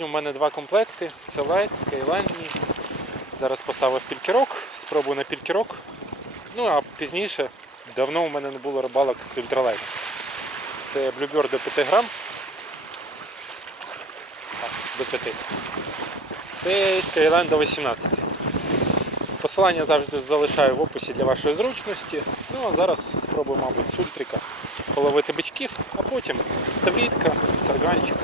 Сьогодні у мене два комплекти. Це Light, Skyline. Зараз поставив пількерок, спробую на пількерок. Ну а пізніше давно у мене не було рибалок з ультралайт. Це Bluebird до 5 грам. До 5. Це Skyline до 18. Посилання завжди залишаю в описі для вашої зручності. Ну а зараз спробую, мабуть, з ультрика половити бичків, а потім ставрітка, сарганчик.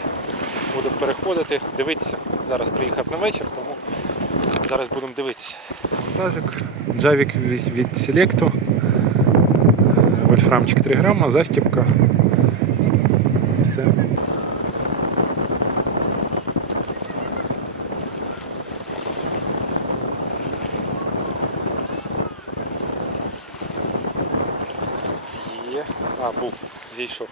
Буду переходити, дивитися. Зараз приїхав на вечір, тому зараз будемо дивитися. Монтажик, джавік від Selecto, вольфрамчик 3 грама, застіпка. Все. Є. А, був, зійшов.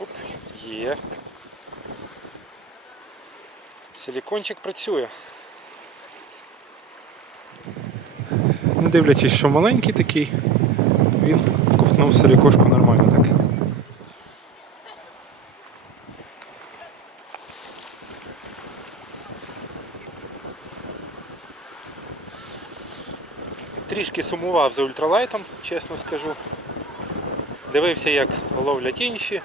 Оп, є. Силікончик працює. Не дивлячись, що маленький такий, він ковтнув силікошку нормально так. Трішки сумував за ультралайтом, чесно скажу. Дивився, як ловлять інші.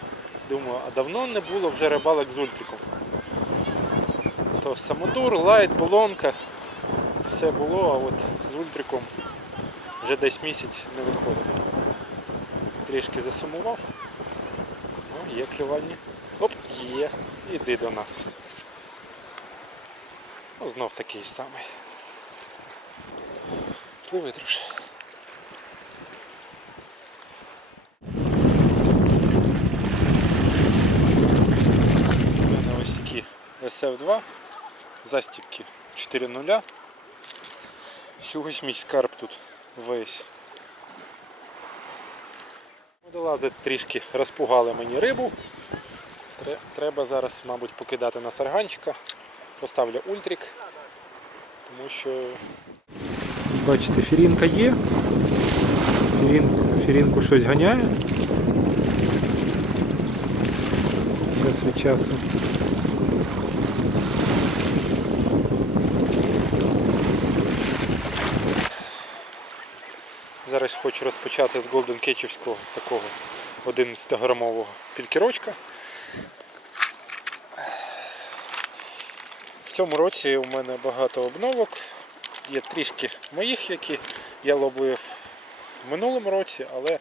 Думаю, а давно не було вже рибалок з ультриком. То самодур, лайт, болонка, все було, а от з ультриком вже десь місяць не виходить. Трішки засумував. О, є клювання. Оп, є. Іди до нас. Ну, знов такий самий. Пливи, друже. У мене ось такі SF2, застіпки 4.0. Ще ось мій скарб тут весь. Водолази трішки розпугали мені рибу. Треба зараз, мабуть, покидати на сарганчика. Поставлю ультрик, тому що. Бачите, фірінка є. Фірін, фірінку щось ганяє. Час від часу. Зараз хочу розпочати з Golden Кетчівського такого 11-грамового пількірочка. В цьому році у мене багато обновок. Є трішки моїх, які я ловив в минулому році, але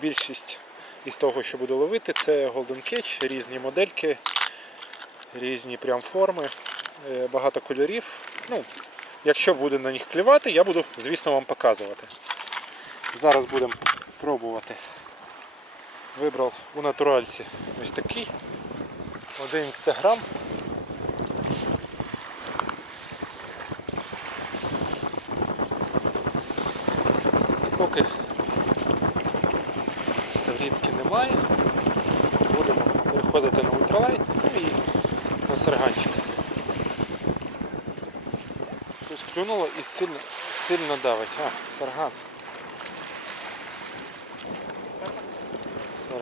більшість із того, що буду ловити, це Golden Catch, різні модельки, різні прям форми, е, багато кольорів. Ну, якщо буде на них клювати, я буду, звісно, вам показувати. Зараз будемо пробувати. Вибрав у натуральці ось такий. 11 грам. Поки ставрідки немає, будемо переходити на ультралайт ну і на сарганчик. Щось клюнуло і сильно, сильно давить. А, сарган.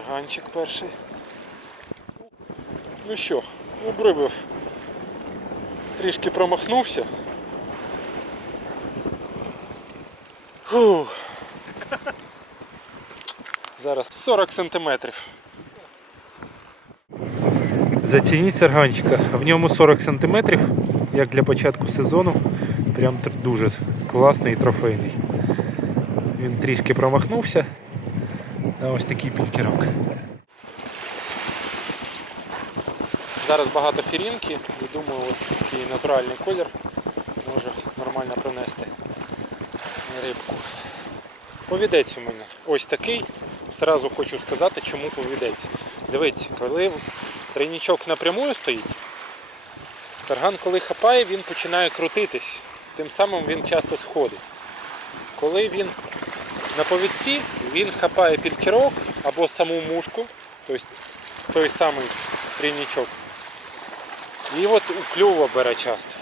Сарганчик перший. Ну що, обрибив. Трішки промахнувся. Фух. Зараз 40 сантиметрів. Зацініть сарганчика. В ньому 40 сантиметрів, як для початку сезону. Прям дуже класний і трофейний. Він трішки промахнувся. Ось такий пількерок. Зараз багато фірінки і думаю, ось такий натуральний колір може нормально принести рибку. Повідець у мене ось такий. Сразу хочу сказати, чому повідець. Дивіться, коли тройнічок напрямую стоїть, сарган коли хапає, він починає крутитись. Тим самим він часто сходить. Коли він На повідці він хапає пількерок або саму мушку, тобто той самий трійничок. І от у клюва бере часто.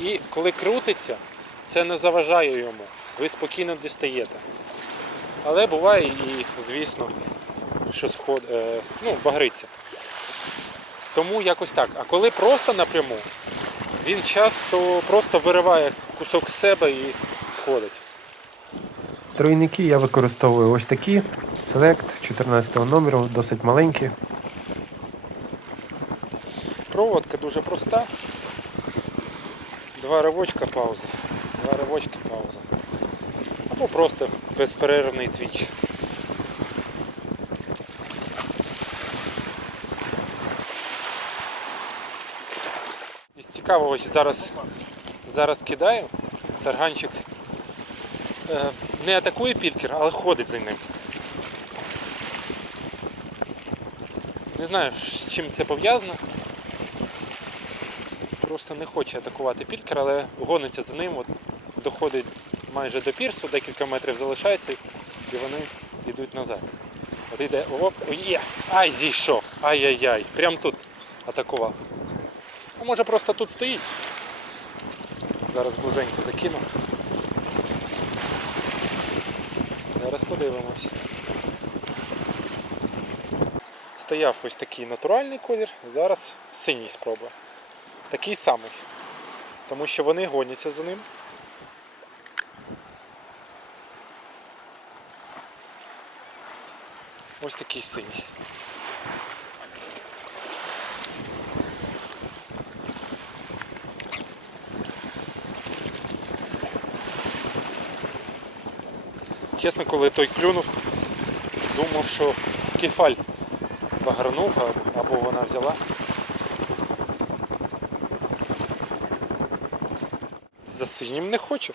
І коли крутиться, це не заважає йому. Ви спокійно дістаєте. Але буває і, звісно, що сход, е, ну, багриться. Тому якось так. А коли просто напряму, він часто просто вириває кусок себе і сходить. Тройники я використовую ось такі. Select 14 номеру, досить маленькі. Проводка дуже проста. Два ривочка пауза. Два ривочки пауза. Або просто безперервний твіч. Із цікавого зараз, зараз кидаю. Сарганчик е, не атакує пількер, але ходить за ним. Не знаю, з чим це пов'язано. Просто не хоче атакувати пількер, але гониться за ним, от, доходить майже до пірсу, декілька метрів залишається, і вони йдуть назад. От йде, оп, є, ай, зійшов, ай-яй-яй, прям тут атакував. А може просто тут стоїть. Зараз близенько закину. Зараз подивимось. Стояв ось такий натуральний колір, зараз синій спробує. Такий самий. Тому що вони гоняться за ним. Ось такий синій. Чесно, коли той клюнув, думав, що кільфаль багарнув або- вона взяла. За синім не хочу.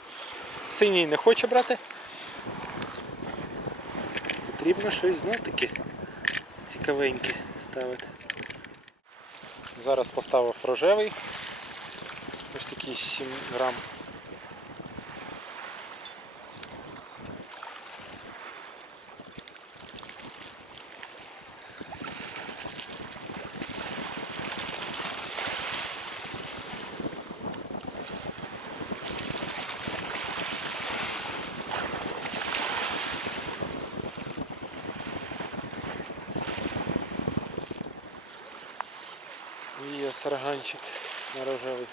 Синій не хоче брати. Потрібно щось знов таки цікавеньке ставити. Зараз поставив рожевий. Ось такий 7 грам. І є сарганчик на рожевий.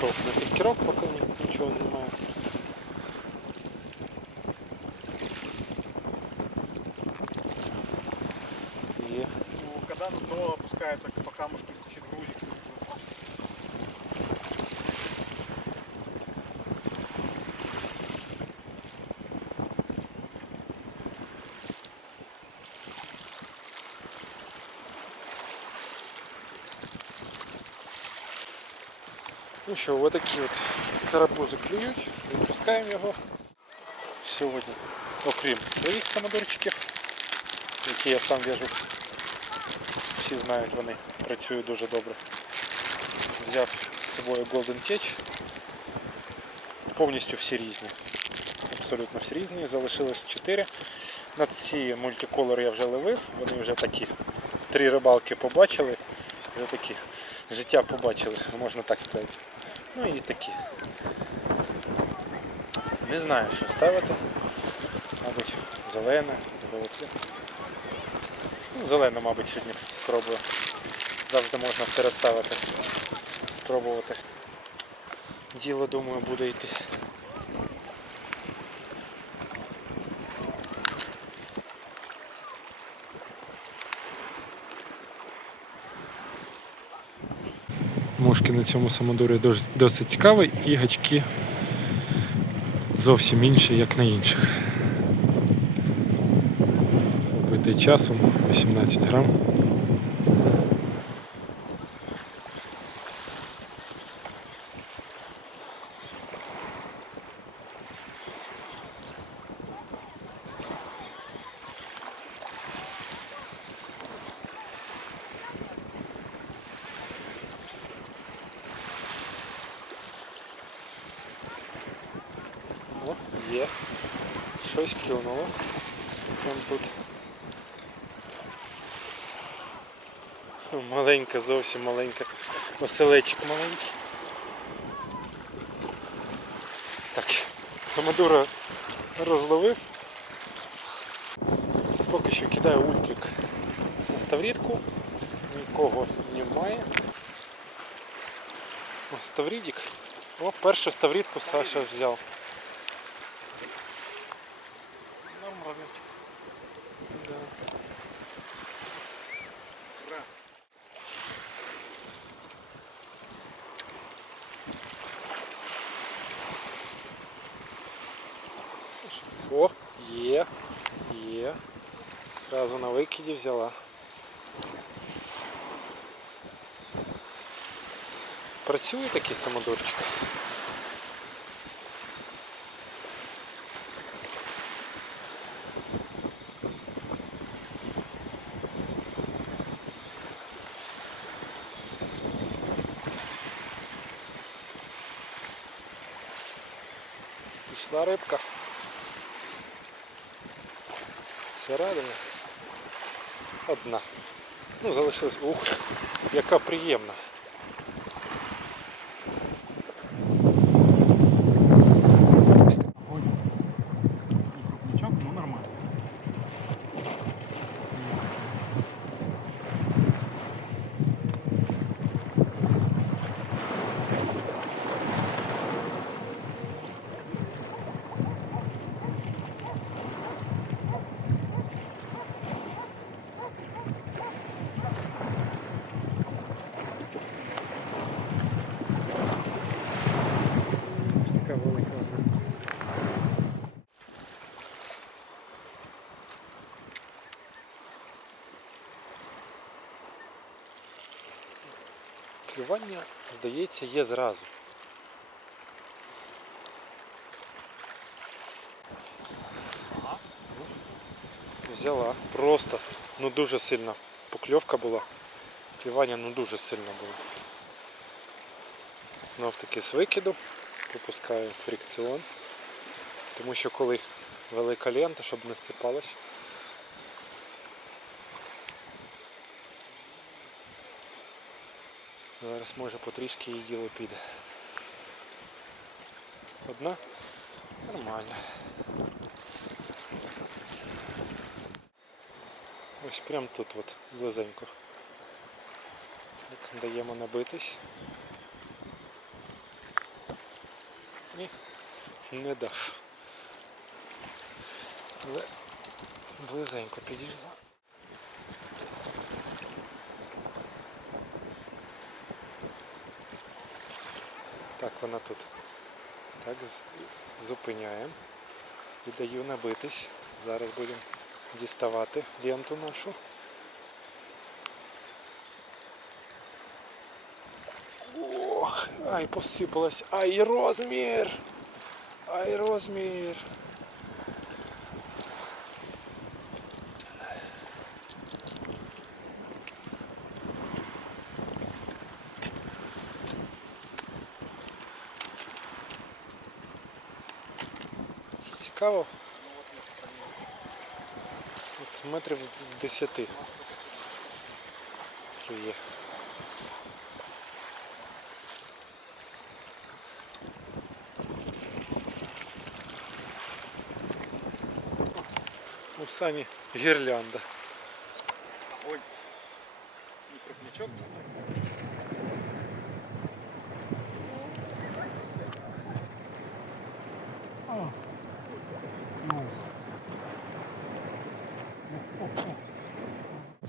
Ну, на підкірок, поки ничего нічого немає. Ну що, отакі от карапузи клюють, відпускаємо його сьогодні, окрім своїх самодурчиків, які я сам в'яжу. Всі знають, вони працюють дуже добре. Взяв з собою Golden Catch. Повністю всі різні. Абсолютно всі різні. Залишилось 4. На ці мультиколори я вже ловив, вони вже такі. Три рибалки побачили, вже такі життя побачили, можна так сказати. Ну і такі. Не знаю, що ставити. Мабуть, зелене оце. Ну, зелене, мабуть, сьогодні спробую. Завжди можна переставити, спробувати. Діло, думаю, буде йти. Мушки на цьому самодурі досить цікаві і гачки зовсім інші, як на інших. Битий часом 18 грам. Є. Щось клюнуло. Прям тут. Маленька, зовсім маленька. Оселечик маленький. Так, самодура розловив. Поки що кидаю ультрик на ставрідку. Нікого немає. О, ставрідік. О, першу ставрідку Саша взяв. Норм размерчик. Да. Ура. О, є, є. Сразу на викиді взяла. Такий самодурчик. Пішла рибка. Всередині. Одна. Ну, залишилась. Ух, яка приємна. Огонь. Не крупничок, но нормально. Така велика одна. Клювання, здається, є зразу. Взяла. Просто, ну дуже сильна покльовка була. Клювання ну дуже сильно було. Знов таки з викиду попускаю фрикціон. Тому що коли велика лента, щоб не сипалась. Зараз може потрішки її діло піде. Одна? Нормально. Ось прямо тут от, близенько. Так, даємо набитись. Ні, не дав. Але близенько підійшла. Так, вона тут. Так, зупиняємо. І даю набитись. Зараз будемо діставати ленту нашу. Ох, ай, посипалась. Ай, розмір. Ай, розмір. Цікаво. От метрів з- з десяти. Клює. У Сані гірлянда. Огонь. Не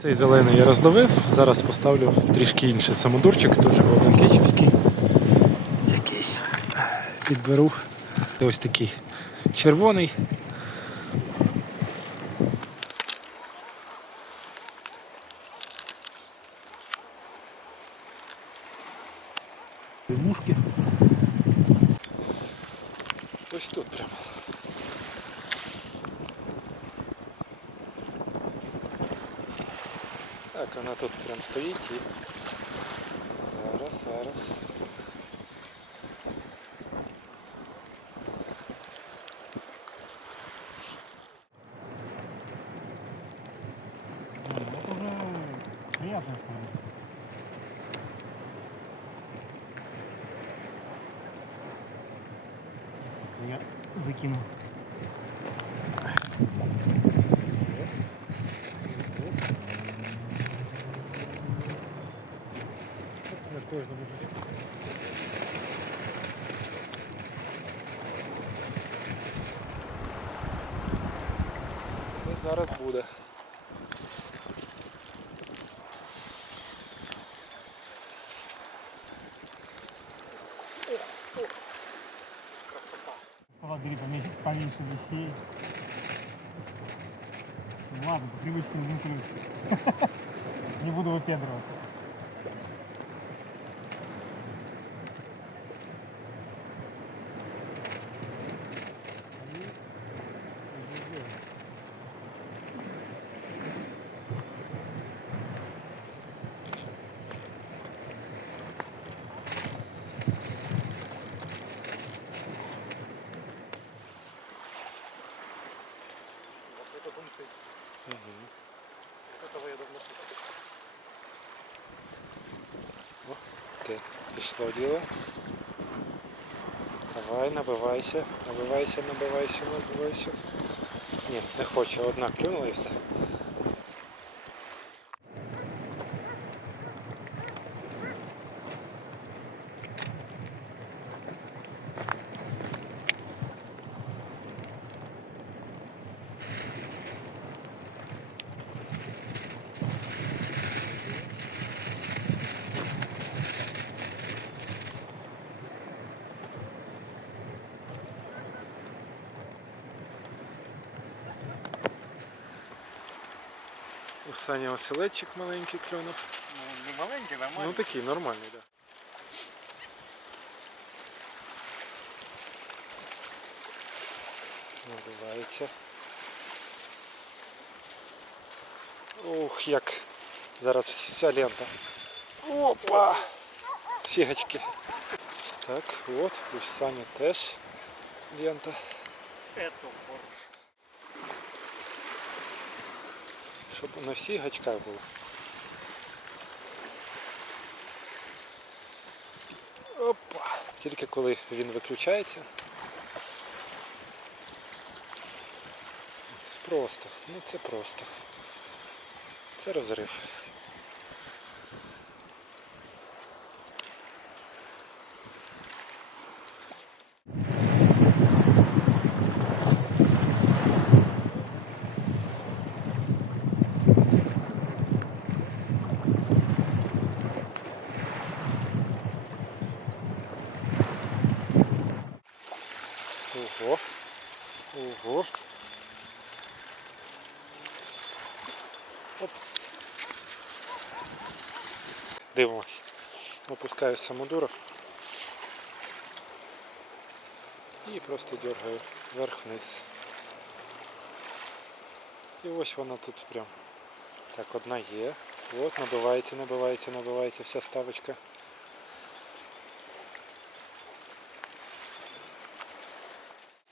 Цей зелений я роздавив, зараз поставлю трішки інший самодурчик, теж Голденкетчівський. Якийсь підберу. Ось такий червоний. Мушки. Ось тут прямо. Так, вона тут прям стоїть і зараз, зараз. Я закинул. На кожному вещей. Ладно, по привычке. Не буду выпендриваться. Набивайся, набивайся, набивайся, набивайся. Ні, не хочу, одна клюнула і все. У Сані оселедчик маленький клюнув. Ну, не маленький, нормально. Ну такий нормальний, так. Да. Набивається. Ух, як зараз вся лента. Опа! Сігочки. Так, от, у Сані теж лента. Это хорош. Щоб на всіх гачках було. Опа! Тільки коли він виключається. Просто, ну це просто. Це розрив. Опускаю самодурок. І просто дергаю вверх-вниз. І ось вона тут прям. Так, одна є. От, набивається, набивається, набивається вся ставочка.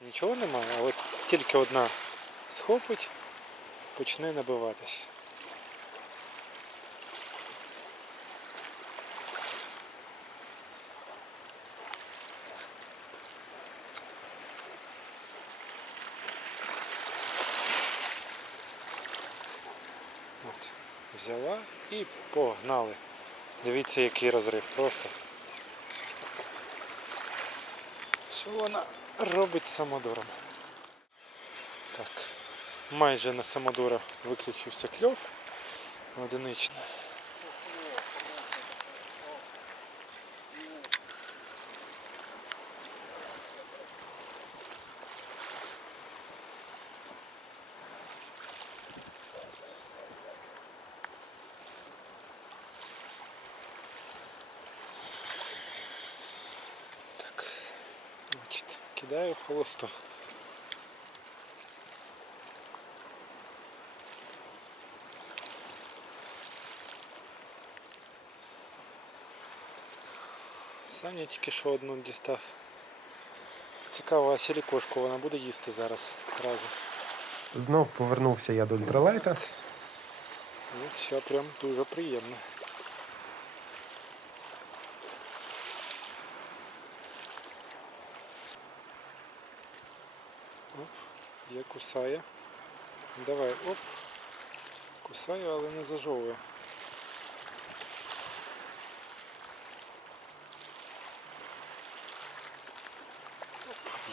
Нічого немає, а от тільки одна схопить, почне набиватись. От, взяла і погнали. Дивіться, який розрив просто. Що вона робить з самодуром? Так, майже на самодура виключився кльов. Одиничний. Так, значить, кидаю холосту. Саня тільки що одну дістав. Цікаво, а сілікошку вона буде їсти зараз зразу. Знов повернувся я до ультралайта. Ну, все прям дуже приємно. Оп, є кусає. Давай, оп. Кусає, але не зажовує.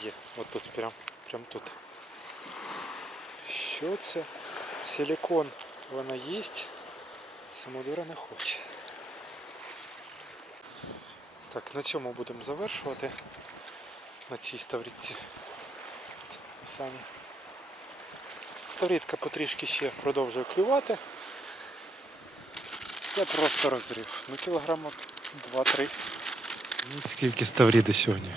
Є, от тут, прям, прям тут. Що це? Силикон вона є, самодура не хоче. Так, на цьому будемо завершувати на цій ставрідці. От, Сані. Ставрідка потрішки ще продовжує клювати. Це просто розрив. Ну кілограма 2-3. Ну, Скільки ставріди сьогодні.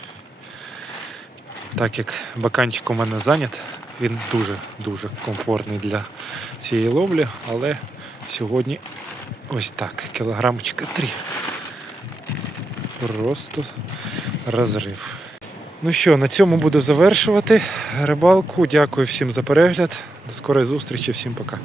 Так як баканчик у мене зайнят, він дуже-дуже комфортний для цієї ловлі, але сьогодні ось так, кілограмчика 3. Просто розрив. Ну що, на цьому буду завершувати рибалку. Дякую всім за перегляд. До скорої зустрічі, всім пока.